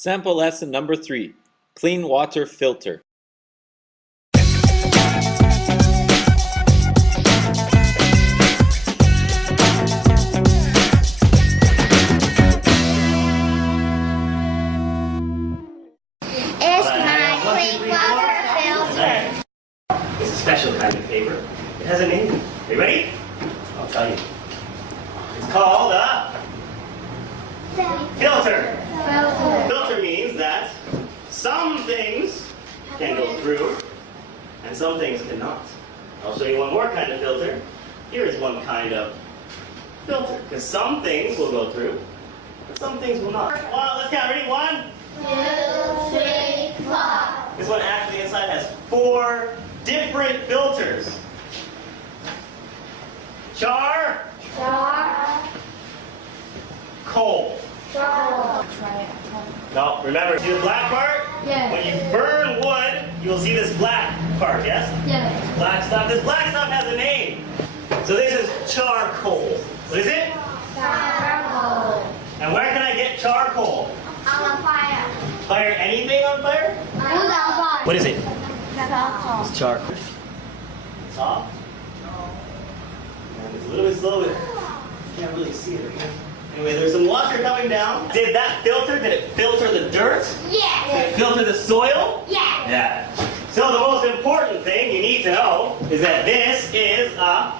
Sample lesson number 3, clean water filter. It's my clean water filter. It's a special kind of paper. It has a name. Are you ready? I'll tell you. It's called a filter. Filter means that some things can go through and some things cannot. I'll show you one more kind of filter. Here is one kind of filter. Because some things will go through, but some things will not. Well, let's count. Ready? 1, 2, 3, 4. This one actually inside has 4 different filters. Char, coal. No, remember, see the black part? Yeah. When you burn wood, you will see this black part, yes? Yeah. Black stuff. This black stuff has a name. So this is charcoal. What is it? Charcoal. And where can I get charcoal? On the fire. Fire anything on fire? Wood on fire. What is it? Charcoal. It's charcoal. Soft? And it's a little bit slow, but you can't really see it. Anyway, there's some water coming down. Did that filter, did it filter the dirt? Yes. Did it filter the soil? Yes. Yeah. So the most important thing you need to know is that this is a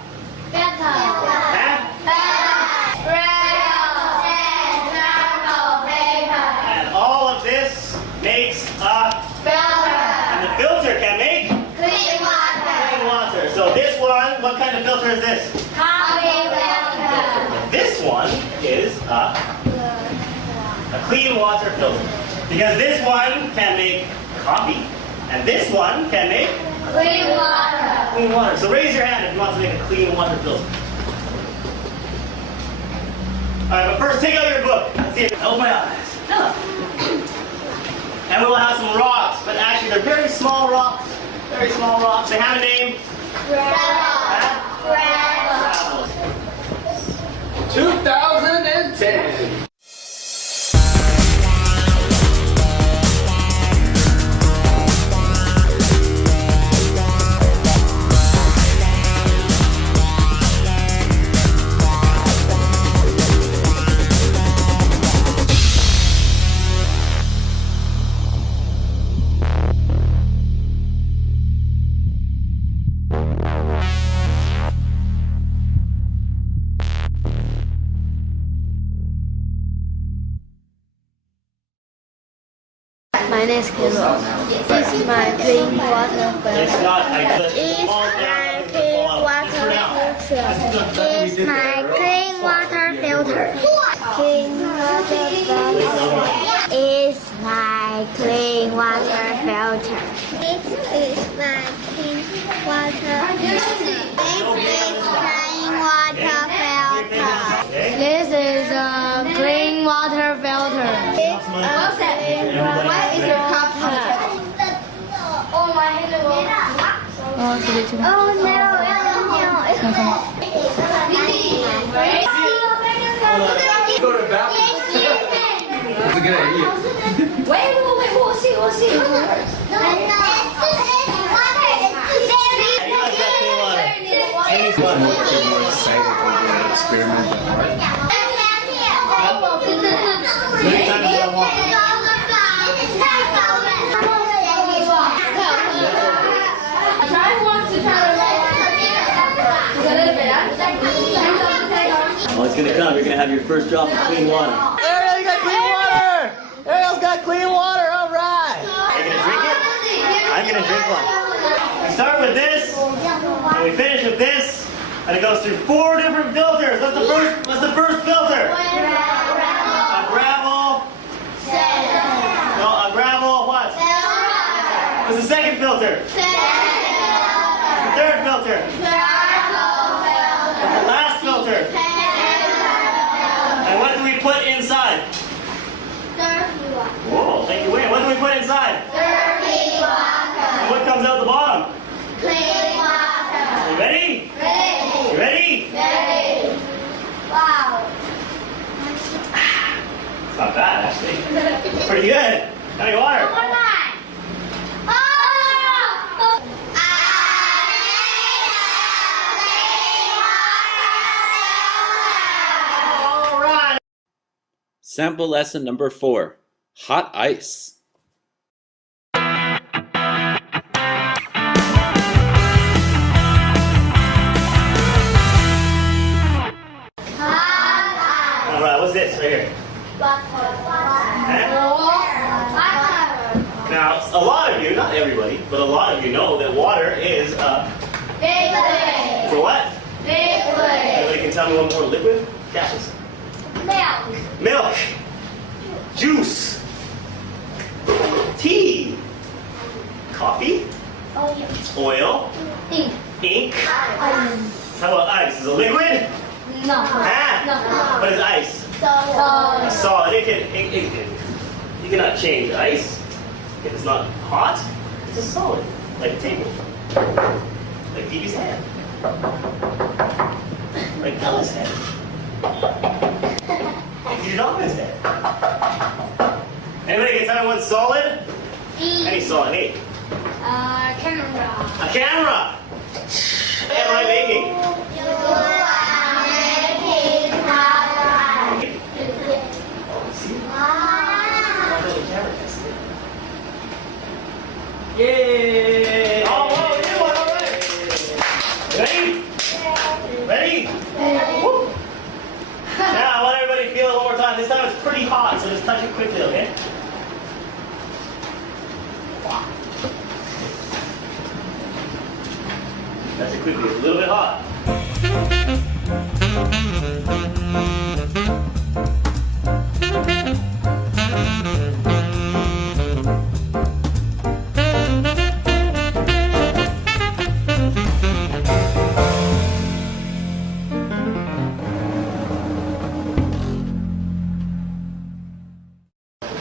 and all of this makes a and the filter can make clean water. So this one, what kind of filter is this? This one is a clean water filter. Because this one can make coffee, and this one can make clean water. So raise your hand if you want to make a clean water filter. Alright, but first take out your book. Let's see if open my eyes. And we will have some rocks, but actually they're very small rocks. Very small rocks. They have a name. Huh? 2010. My name is Kilo. This is my clean water filter. It's not like this. It's my clean water filter. It's my clean water filter. Clean water filter. It's my clean water filter. This is my clean water filter. This is a clean water filter. What is your cup? Oh my Oh no, it's gonna come up. Go to the bathroom. That's a good idea. Wait, we'll see. Get more excited over that experiment than art. Many times do I want? Well, it's gonna come. You're gonna have your first drop of clean water. Ariel, you got clean water! Ariel's got clean water, all right! Are you gonna drink it? I'm gonna drink one. We start with this, and we finish with this, and it goes through 4 different filters. What's the first filter? A gravel. No, a gravel what? What's the second filter? What's the third filter? What's the last filter? And what do we put inside? Whoa, thank you, Wayne. What do we put inside? And what comes out the bottom? You ready? You ready? Wow. It's not bad, actually. Pretty Pretty good. How many water? All right. Sample lesson number 4. Hot ice. All right, what's this right here? Now, a lot of you, not everybody, but a lot of you know that water is for what? Anybody can tell me one more liquid? Cassius. Milk. Juice. Tea. Coffee. Oil. Ink. How about ice? Is it a liquid? Ah. What is ice? A solid. You cannot change ice. If it's not hot, it's a solid. Like a table. Like Phoebe's head. Like Ella's head. Like your dog's head. Anybody can tell me what's solid? Any solid? Hey. Camera. A camera. What am I making? Yay! Oh, wow, you did one, all right. Ready? Ready? Woo. Now, I want everybody to feel it one more time. This time it's pretty hot, so just touch it quickly, okay? Wow. Touch it quickly. It's a little bit hot.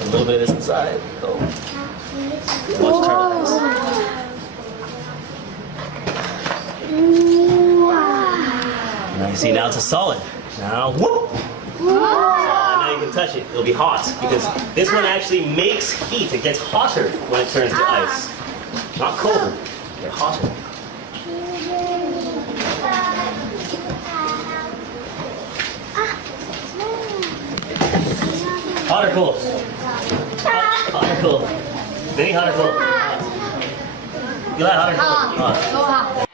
A little bit of this inside. Oh. Watch the turbulence. Now you see, now it's a solid. Now, whoop! Now you can touch it. It'll be hot because this one actually makes heat. It gets hotter when it turns to ice. Not colder, get hotter. Hot or cold? Hot or cold? Vinny, hot or cold? Hot. You like hot or cold? Hot.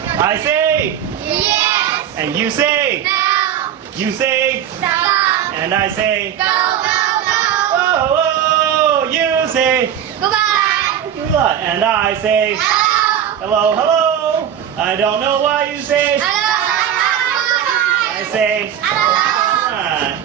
I say Yes. and you say No. you say Stop. and I say Go, go, whoa, whoa, you say go. Goodbye. what? And I say Hello. hello, hello. I don't know why you say Hello. I say Hello. ah.